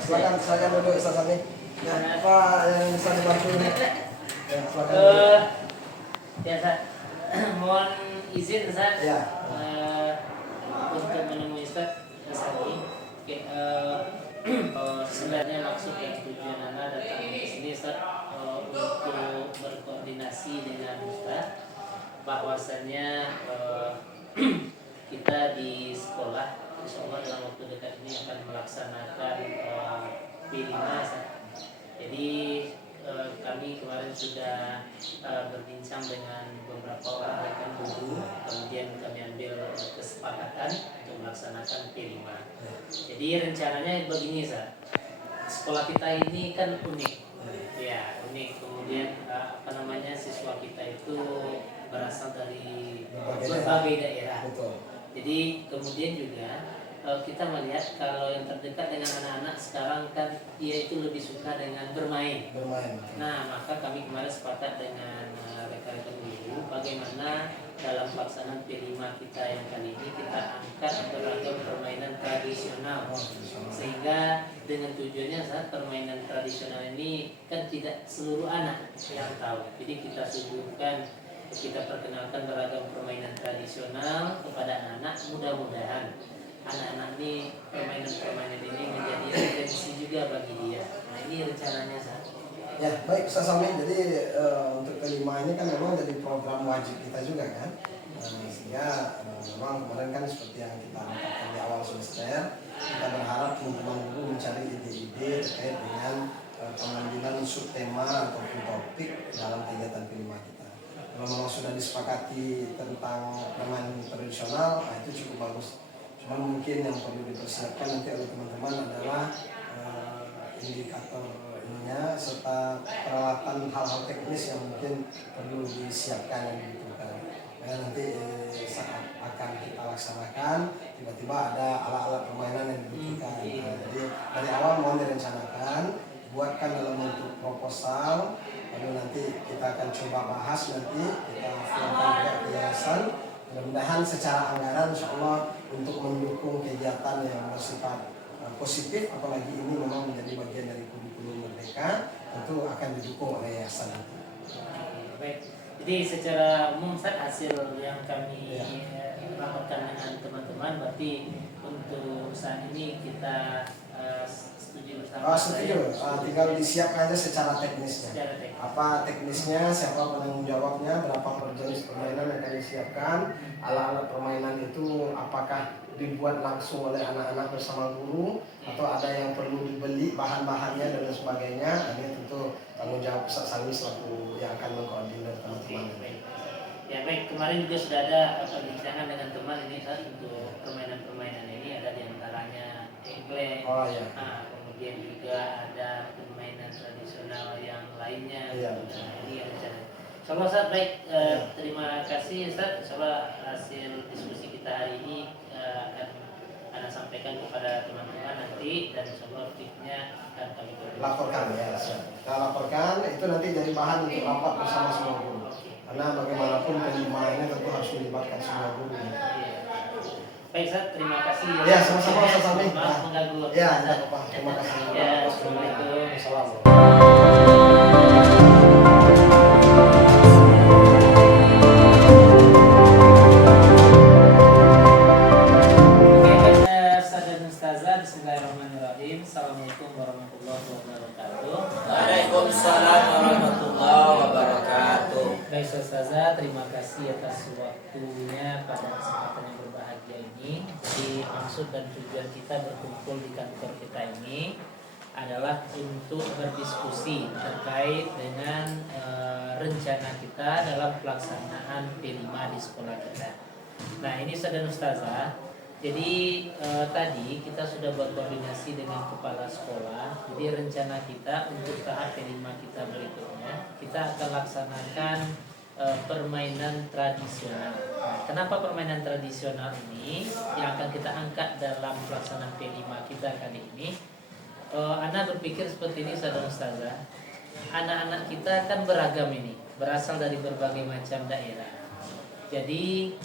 Silakan duduk Ustaz Sami. Ya, apa yang bisa dibantu ini? Ya, silakan. Biasa. Mohon izin Ustaz. Ya. Untuk menemui Ustaz Sami. Oke, sebenarnya maksud dan tujuan anak datang di sini Ustaz untuk berkoordinasi dengan Ustaz bahwasanya kita di sekolah insyaallah dalam waktu dekat ini akan melaksanakan P5. Jadi kami kemarin sudah berbincang dengan beberapa orang rekan guru, kemudian kami ambil kesepakatan untuk melaksanakan P5. Jadi rencananya begini sekolah kita ini kan unik, ya unik. Kemudian siswa kita itu berasal dari berbagai daerah. Jadi kemudian juga kita melihat kalau yang terdekat dengan anak-anak sekarang kan dia itu lebih suka dengan bermain. Nah, maka kami kemarin sepakat dengan rekan-rekan guru bagaimana dalam pelaksanaan P5 kita yang kali ini kita angkat beragam permainan tradisional. Sehingga dengan tujuannya saat permainan tradisional ini kan tidak seluruh anak yang tahu. Jadi kita suguhkan, kita perkenalkan beragam permainan tradisional kepada anak-anak. Mudah-mudahan anak-anak ini permainan ini menjadi referensi juga bagi dia. Nah, ini rencananya Ya, baik Ustaz Sami. Jadi untuk kelima ini kan memang jadi program wajib kita juga kan. Sehingga memang kemarin kan seperti yang kita angkat di awal semester, kita berharap teman-teman guru mencari ide-ide terkait dengan pengambilan subtema ataupun topik dalam kegiatan kelima kita. Kalau memang sudah disepakati tentang permainan tradisional, nah itu cukup bagus. Cuma mungkin yang perlu dipersiapkan nanti oleh teman-teman adalah indikator ininya serta peralatan hal-hal teknis yang mungkin perlu disiapkan dan dibutuhkan. Nah, nanti saat akan kita laksanakan tiba-tiba ada alat-alat permainan yang dibutuhkan. Nah, jadi dari awal mohon direncanakan, buatkan dalam bentuk proposal, lalu nanti kita akan coba bahas nanti kita filmkan juga ke yayasan. Mudah-mudahan secara anggaran insya Allah untuk mendukung kegiatan yang bersifat positif, apalagi ini memang menjadi bagian dari kurikulum Merdeka, tentu akan didukung oleh yayasan. Baik, jadi secara umum hasil yang kami rapatkan dengan teman-teman, berarti untuk saat ini kita setuju bersama. Setuju, tinggal disiapkan aja secara teknisnya. Apa teknisnya, siapa penanggung jawabnya, berapa jenis permainan yang akan disiapkan, alat-alat permainan itu apakah dibuat langsung oleh anak-anak bersama guru atau ada yang perlu dibeli bahan-bahannya dan sebagainya. Ini tentu tanggung jawab Ustaz Sami selaku yang akan mengkoordinir teman-teman. Ya baik, kemarin juga sudah ada perbincangan dengan teman ini untuk permainan-permainan ini, ada diantaranya engklek. Kemudian juga ada permainan tradisional yang lainnya. Ini yang rencana. Insyaallah Ustaz, baik, terima kasih Ustaz. Insyaallah hasil diskusi kita hari ini akan Anda sampaikan kepada teman-teman nanti, dan insyaallah tipnya akan kami laporkan ya. Kita laporkan itu nanti jadi bahan untuk rapat bersama semua guru. Karena bagaimanapun kelima ini tentu harus melibatkan semua guru. Baik Ustaz, terima kasih. Ya, sama-sama Ustaz Sami. Maaf mengganggu. Ya, tidak apa-apa. Terima kasih. Ya, Assalamualaikum. Bismillahirrahmanirrahim. Assalamualaikum warahmatullahi wabarakatuh. Waalaikumsalam warahmatullahi wabarakatuh. Baik Ustazah, terima kasih atas waktunya pada kesempatan yang berbahagia ini. Jadi maksud dan tujuan kita berkumpul di kantor kita ini adalah untuk berdiskusi terkait dengan rencana kita dalam pelaksanaan P5 di sekolah kita. Nah ini Ustaz dan Ustazah, jadi tadi kita sudah berkoordinasi dengan kepala sekolah. Jadi rencana kita untuk tahap P5 kita berikutnya, kita akan laksanakan permainan tradisional. Nah, kenapa permainan tradisional ini yang akan kita angkat dalam pelaksanaan P5 kita kali ini? Ana berpikir seperti ini, Ustaz dan Ustazah. Anak-anak kita kan beragam ini, berasal dari berbagai macam daerah. Jadi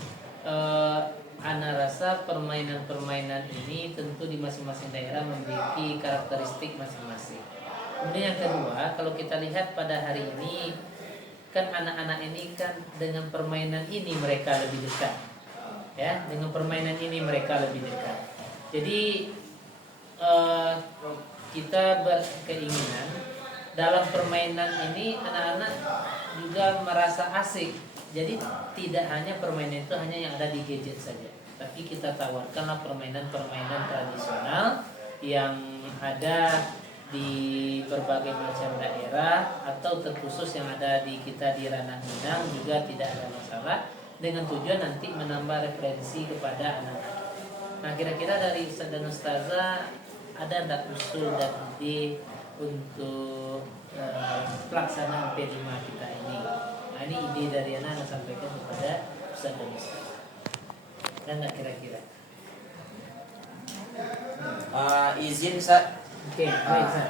ana rasa permainan-permainan ini tentu di masing-masing daerah memiliki karakteristik masing-masing. Kemudian yang kedua, kalau kita lihat pada hari ini kan anak-anak ini kan dengan permainan ini mereka lebih dekat. Ya, dengan permainan ini mereka lebih dekat. Jadi kita berkeinginan dalam permainan ini anak-anak juga merasa asik. Jadi tidak hanya permainan itu hanya yang ada di gadget saja, tapi kita tawarkanlah permainan-permainan tradisional yang ada di berbagai macam daerah atau terkhusus yang ada di kita di ranah Minang juga tidak ada masalah, dengan tujuan nanti menambah referensi kepada anak-anak. Nah, kira-kira dari Ustaz dan Ustazah ada tidak usul dan ide untuk pelaksanaan P5 kita ini? Nah, ini ide dari anak sampaikan kepada Ustaz dan Ustazah. Ada nggak kira-kira? Izin Ustaz. Oke, baik Ustaz.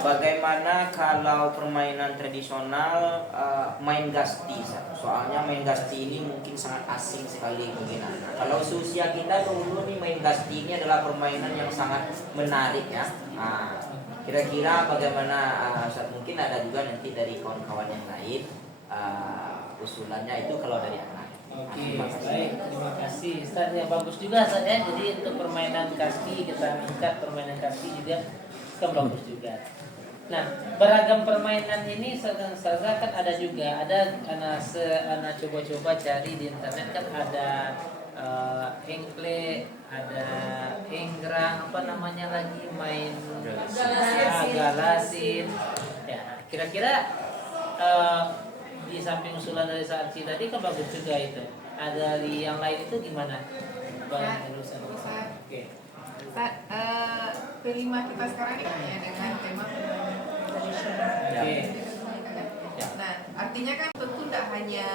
Bagaimana kalau permainan tradisional main gasti? Soalnya main gasti ini mungkin sangat asing sekali bagi anak. Kalau seusia kita dulu nih main gasti ini adalah permainan yang sangat menarik ya. Kira-kira bagaimana Ustaz? Mungkin ada juga nanti dari kawan-kawan yang lain usulannya itu kalau dari anak. Oke, baik, terima kasih Ustaz. Ya bagus juga Ustaz ya. Jadi untuk permainan kasti kita angkat permainan kasti juga kan bagus juga. Nah, beragam permainan ini Ustaz kan ada juga. Ada anak coba-coba cari di internet kan ada engkle, ada enggrang, apa namanya lagi main galasin. Ya, kira-kira di samping usulan dari saat tadi kan bagus juga itu. Ada dari yang lain itu gimana? Bang Elusan. Oke. P5 kita sekarang ini ya dengan tema permainan tradisional. Oke. Nah, artinya kan tentu tidak hanya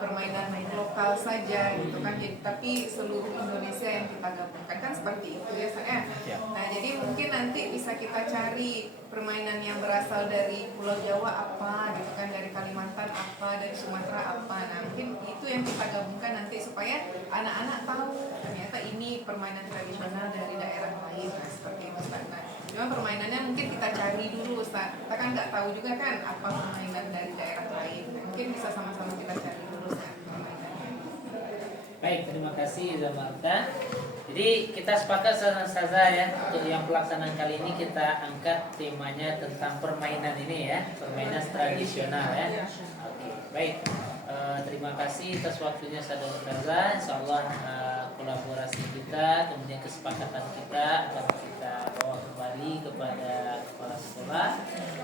permainan lokal saja gitu kan, tapi seluruh Indonesia yang kita gabungkan kan seperti itu ya saya. Nah, jadi mungkin nanti bisa kita cari permainan yang berasal dari Pulau Jawa apa gitu kan, dari Kalimantan apa, dari Sumatera apa. Nah, mungkin itu yang kita gabungkan nanti supaya anak-anak tahu ternyata ini permainan tradisional dari daerah lain. Nah, seperti itu Ustaz. Nah, cuma permainannya mungkin kita cari dulu Ustaz. Kita kan nggak tahu juga kan apa permainan dari daerah lain. Nah, mungkin bisa sama-sama kita cari dulu Ustaz permainannya. Baik, terima kasih Zamarta. Jadi kita sepakat saja ya untuk yang pelaksanaan kali ini kita angkat temanya tentang permainan ini ya, permainan tradisional ya. Oke, baik. Terima kasih atas waktunya Saudara Ustazah. Insyaallah kolaborasi kita kemudian kesepakatan kita akan kita bawa kembali kepada kepala sekolah.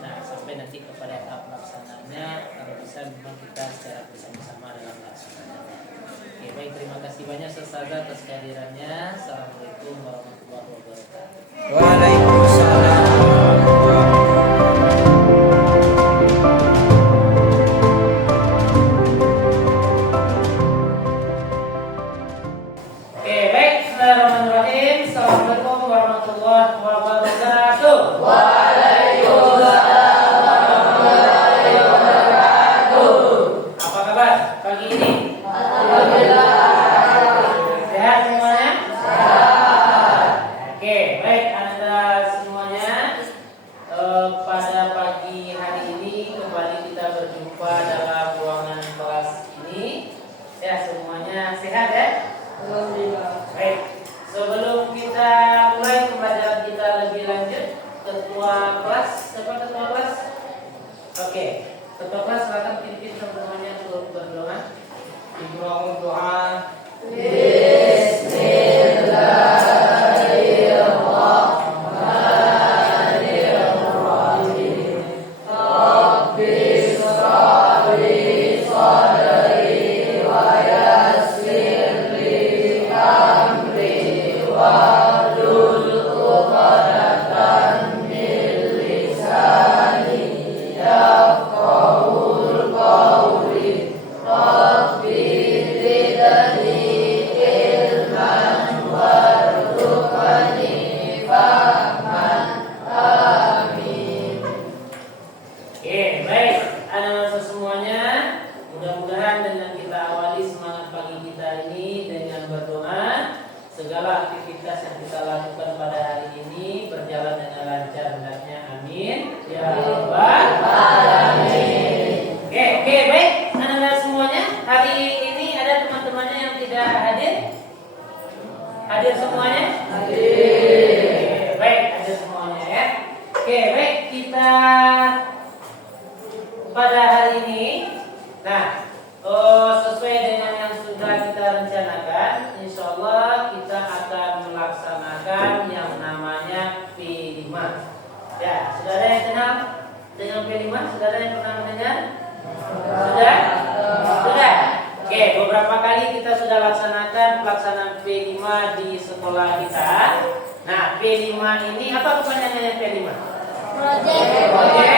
Nah, sampai nanti kepada tahap pelaksanaannya kalau bisa memang kita secara bersama-sama dalam melaksanakannya. Oke, baik, terima kasih banyak Ustazah atas kehadirannya. Assalamualaikum warahmatullahi wabarakatuh. Waalaikumsalam warahmatullahi Oke, baik, bismillahirrahmanirrahim. Assalamualaikum warahmatullahi wabarakatuh. Waalaikumsalam warahmatullahi wabarakatuh. Apa kabar pagi ini? Sehat semuanya? Sehat. Oke, baik Anda semuanya. Pada pagi hari ini kembali kita berjumpa dalam ruangan kelas ini. Ya, semuanya sehat ya? Alhamdulillah. Baik. Sebelum kita mulai pembelajaran kita lebih lanjut, ketua kelas, siapa ketua kelas? Oke, ketua kelas silakan pimpin semuanya untuk berdoa. Ibrahim doa. Rabbi zidni Oke, baik, kita pada hari ini, nah, sesuai dengan yang sudah kita rencanakan, insya Allah kita akan melaksanakan yang namanya P5. Ya, sudah ada yang kenal dengan P5? Sudah ada yang pernah mendengar? Sudah? Sudah? Oke, beberapa kali kita sudah laksanakan pelaksanaan P5 di sekolah kita. Nah, P5 ini apa kepanjangannya P5? Project, Oke.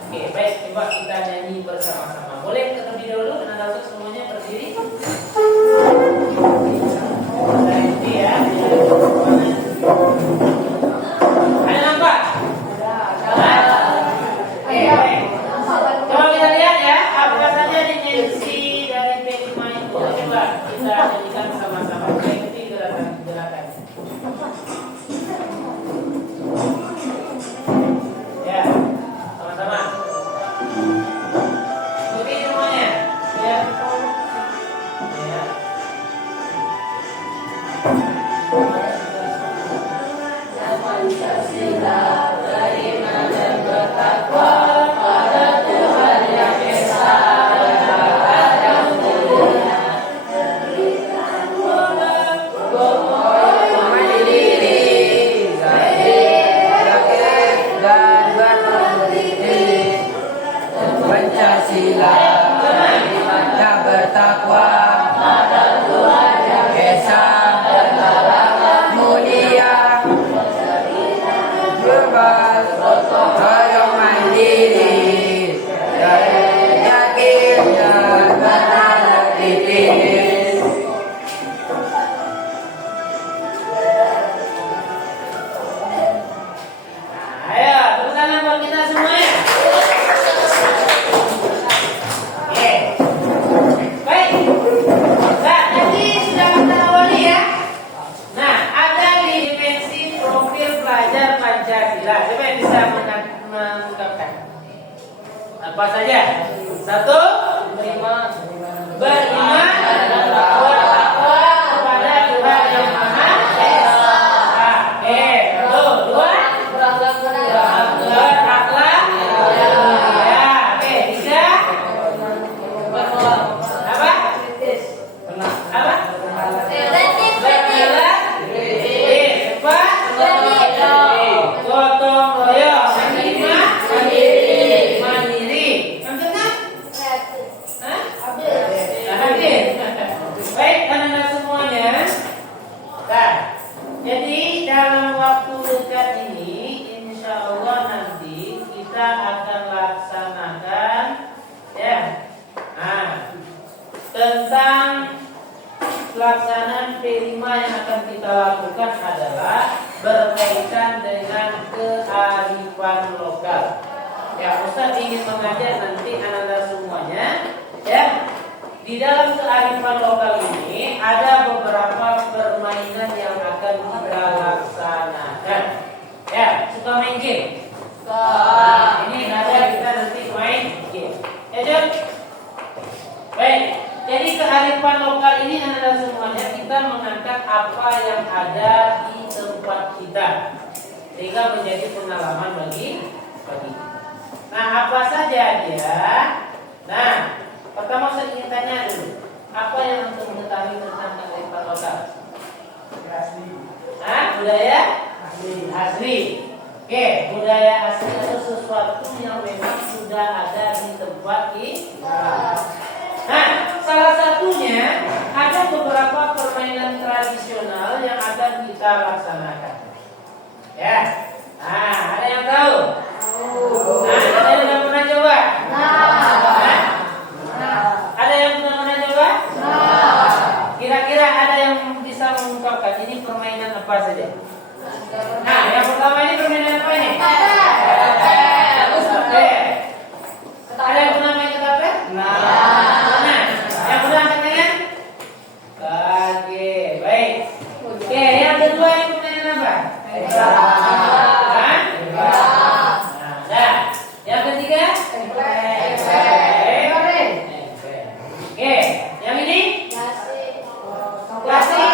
Oke, baik, coba kita nyanyi bersama-sama. Boleh terlebih dahulu anak-anak semuanya berdiri. Dari ya. Ada nampak? Oke, baik. Coba kita lihat ya, apa saja dimensi dari P5 itu. Coba kita nyanyikan sama-sama. Ikuti gerakan-gerakan. Ya, sama-sama. Ikuti semuanya. Ya. Ya. Pancasila beriman dan bertakwa pada Tuhan yang Esa dan mulia. Berikan mandiri, rakyat dan berdiri. Pancasila beriman dan bertakwa pada Tuhan yang Esa dan mulia. Bebas, ayo mandiri, yakin dan benar dipilih. Ayo, tepuk tangan buat kita semuanya. Oke, baik. Nah, tadi sudah kita awali ya. Nah, ada di dimensi profil pelajar Pancasila. Siapa yang bisa mengungkapkan? Apa saja? Satu, beriman dan bertakwa kepada Tuhan yang Maha Esa. Oke, dua, berakhlak mulia. Oke, tiga, apa? Apa? Bernilai empat, gotong royong. Lima, mandiri. Yang keenam? Hah? Hadir. Baik, anak-anak semuanya. Nah, jadi dalam waktu dekat ini, insya Allah nanti kita akan laksanakan, ya, tentang pelaksanaan P5 yang akan kita lakukan adalah berkaitan dengan kearifan lokal. Ya, Ustaz ingin mengajak nanti anak-anak semuanya, ya, di dalam kearifan lokal ini ada beberapa permainan yang akan kita laksanakan. Ya, suka main game? Nah, ini ada kita nanti main game. Ya, Jom? Baik. Jadi kearifan lokal ini adalah semuanya kita mengangkat apa yang ada di tempat kita sehingga menjadi pengalaman bagi kita. Nah, apa saja dia? Nah, pertama saya ingin tanya dulu, apa yang untuk mengetahui tentang kearifan lokal? Budaya asli. Oke, budaya asli itu sesuatu yang memang sudah ada di tempat kita. Nah, salah satunya ada beberapa permainan tradisional yang akan kita laksanakan. Ya, ada yang tahu? Ada yang sudah pernah coba? Ada yang sudah pernah coba? Kira-kira ada yang bisa mengungkapkan ini permainan apa saja? Nah, yang pertama ini permainan apa ini? Oke. Ada yang pernah main ketapel? Yang pernah angkat tangan? Oke, baik. Oke, yang kedua ini permainan apa? Yang ketiga? Oke, yang ini? Klasik.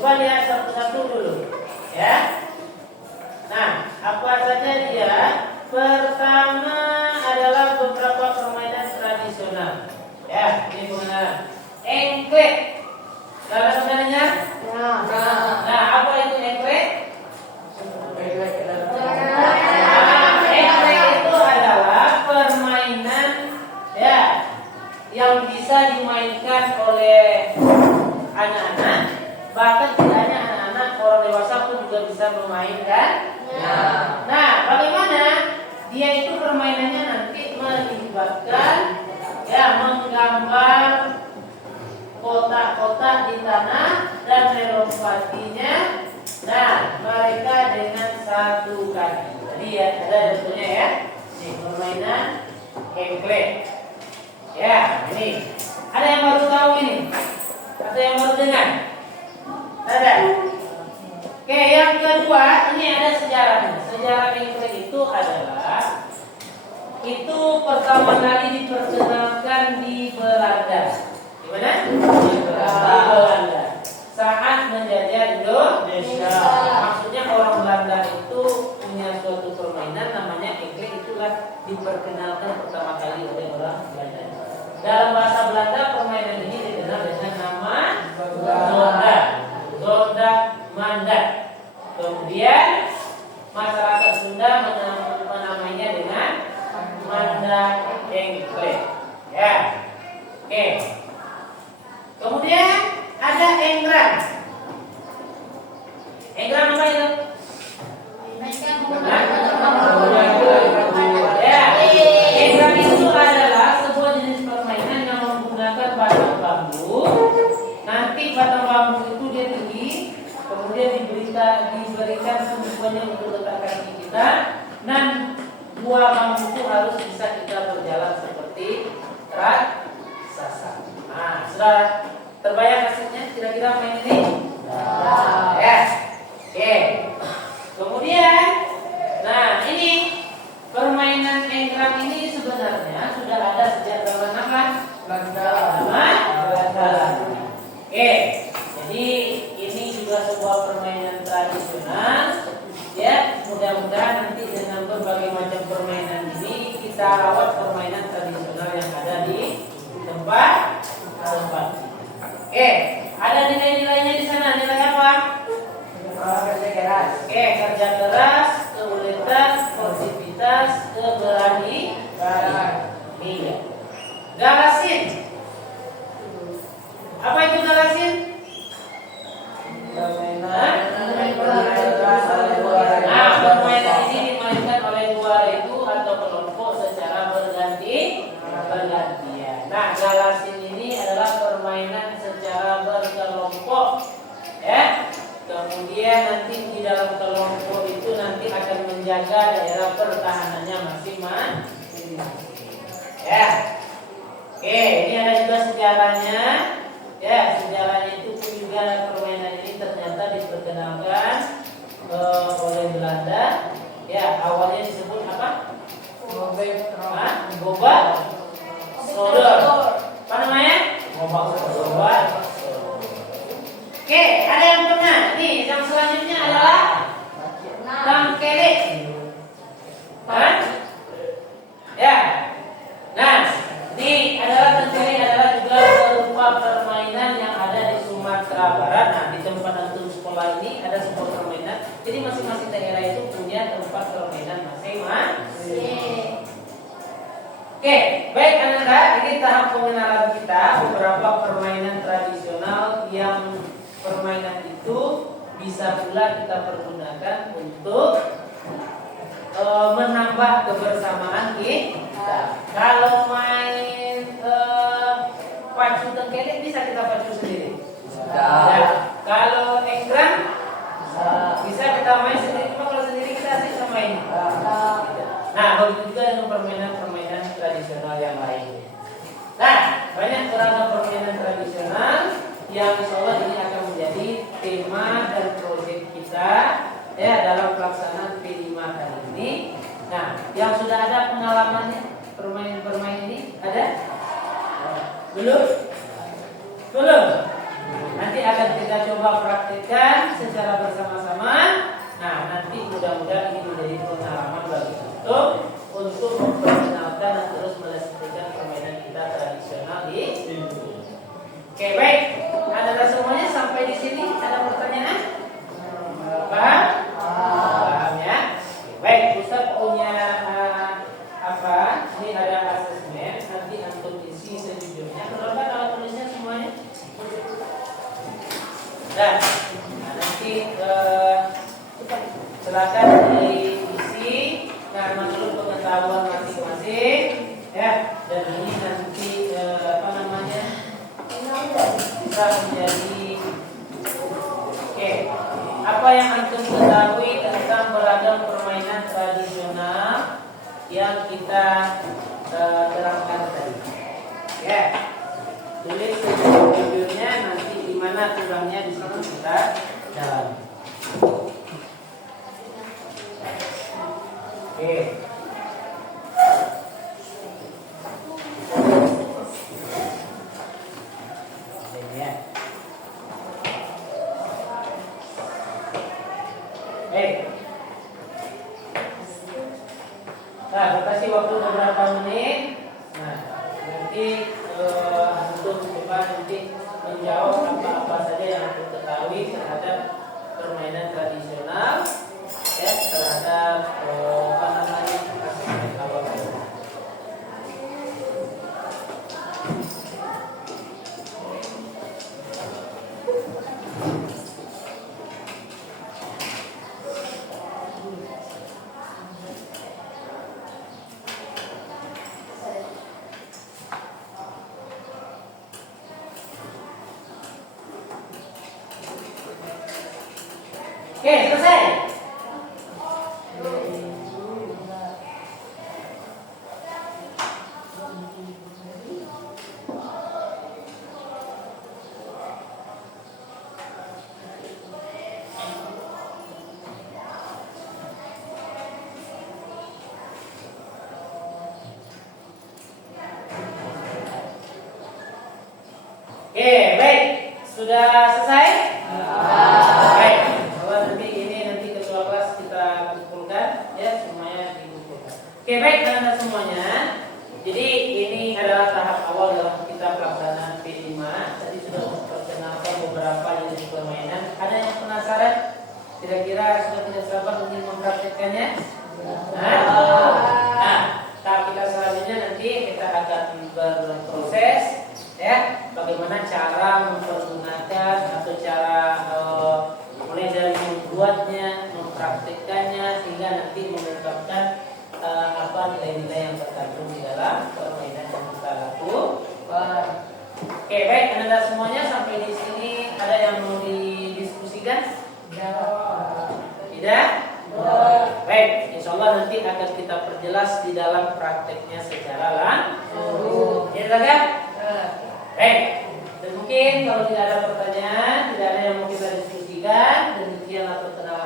Coba lihat satu-satu dulu, ya. Nah, apa saja dia? Pertama adalah beberapa permainan tradisional. Ya, ini pengenalan. Engklek. Saudara sebenarnya? Nah, apa itu engklek? Engklek itu adalah permainan ya yang bisa dimainkan oleh anak-anak, bahkan tidak hanya anak-anak, orang dewasa pun juga bisa memainkan. Nah, bagaimana dia itu permainannya nanti melibatkan ya menggambar kotak-kotak di tanah dan melompatinya. Nah, mereka dengan satu kaki. Jadi ya ada contohnya ya. Ini permainan engklek. Ya, ini. Ada yang baru tahu ini? Ada yang baru dengar? Ada. Oke, yang kedua ini ada sejarahnya. Sejarah engklek itu adalah itu pertama kali diperkenalkan di Belanda. Di mana? Di Belanda. Saat menjajah Indonesia. Maksudnya orang Belanda itu punya suatu permainan namanya engklek, itulah diperkenalkan pertama kali oleh orang Belanda. Dalam bahasa Belanda permainan ini dikenal dengan nama Zonda Mandat. Kemudian masyarakat Sunda menamainya dengan Mandat engklek. Ya. Oke. Kemudian ada enggrang. Enggrang apa itu? Ya, enggrang itu adalah sebuah jenis permainan yang menggunakan batang bambu. Nanti batang bambu itu dia tinggi, kemudian diberikan tumpuannya untuk letak kaki kita, dan buah bambu itu harus bisa kita berjalan seperti raksasa. Nah, sudah terbayang hasilnya kira-kira main ini? Ya. Oke. Kemudian, nah ini permainan enggrang ini sebenarnya sudah ada sejak zaman apa? Belanda. Oke. Jadi ini juga sebuah permainan tradisional. Ya, mudah-mudahan nanti dengan berbagai macam permainan ini kita rawat permainan tradisional yang ada di tempat. Oke, ada nilai-nilainya di sana. Nilai apa? Kerja keras. Oke, kerja keras, keuletan, sportivitas, keberanian. Iya. Galasin. Apa itu galasin? Permainan ini dimainkan oleh dua regu atau kelompok secara bergantian. Nah, galasin ini adalah permainan secara berkelompok, ya. Kemudian nanti di dalam kelompok itu nanti akan menjaga daerah pertahanannya masing-masing. Ya. Oke, ini ada juga sejarahnya. Ya, sejarahnya itu pun juga permainan ini ternyata diperkenalkan oleh Belanda. Ya, awalnya disebut apa? Goba Sodor. Apa namanya? Goba Sodor. Oke, ada yang pernah. Nih, yang selanjutnya adalah tangkelek. Ya. Nah, ini adalah tangkelek adalah juga berupa permainan yang ada di Sumatera Barat. Nah, di tempat antum sekolah ini ada sebuah permainan. Jadi masing-masing daerah itu punya tempat permainan masing-masing. Oke, baik anak-anak, ini tahap pengenalan kita beberapa permainan tradisional yang permainan itu bisa pula kita pergunakan untuk menambah kebersamaan kita. Kalau main pacu tengkelek bisa kita pacu sendiri. Ya. Kalau enggrang bisa kita main sendiri. Cuma kalau sendiri kita asik sama ini. Nah, begitu juga dengan permainan-permainan tradisional yang lain. Nah, banyak beragam permainan tradisional yang insya Allah ini akan menjadi tema dan proyek kita ya dalam pelaksanaan P5 kali ini. Nah, yang sudah ada pengalamannya permainan ini ada? Belum? nanti akan kita coba praktikkan secara bersama-sama. Nah, nanti mudah-mudahan ini menjadi pengalaman bagi kita untuk memperkenalkan dan terus melestarikan permainan kita tradisional di Indonesia. Oke, baik. Adalah semuanya sampai di sini. Ada pertanyaan? Paham? Paham ya? Oke, baik. Ustaz punya apa? Ini ada asesmen. Nanti antum isi sejujurnya. Kenapa kalau tulisnya semuanya? Dan nanti silakan diisi. Nah, menurut pengetahuan masing-masing, ya. Dan ini nanti apa namanya? Bisa menjadi oke. Apa yang antum ketahui tentang beragam permainan tradisional yang kita terangkan tadi? Ya. Tulis sejujurnya, nanti di mana kurangnya di situ kita dalam. Oke. Ini ya. Nah, kasih waktu beberapa menit. Nah, nanti untuk coba nanti menjawab apa-apa saja yang aku ketahui terhadap permainan tradisional, ya, terhadap apa namanya asesmen awal. Oke, selesai. Oke, baik. Sudah selesai? Baik. Bahwa nanti ketua kelas kita kumpulkan, ya, semuanya dikumpulkan. Oke, baik teman-teman semuanya. Jadi ini adalah tahap awal dalam kita pelaksanaan P5. Tadi sudah memperkenalkan beberapa jenis permainan. Ada yang penasaran? Kira-kira sudah tidak sabar ingin mempraktikkannya? Nah, tahap kita selanjutnya nanti kita akan berproses, ya, bagaimana cara mempergunakan atau cara mulai dari membuatnya, mempraktikkannya, sehingga nanti mengungkapkan apa nilai-nilai yang terkandung di dalam permainan yang kita lakukan. Oke, baik, anda semuanya sampai di sini ada yang mau didiskusikan? Tidak? Baik, insya Allah nanti akan kita perjelas di dalam prakteknya secara langsung. Ya, kan? Baik, dan mungkin kalau tidak ada pertanyaan, tidak ada yang mau kita diskusikan, demikianlah perkenalan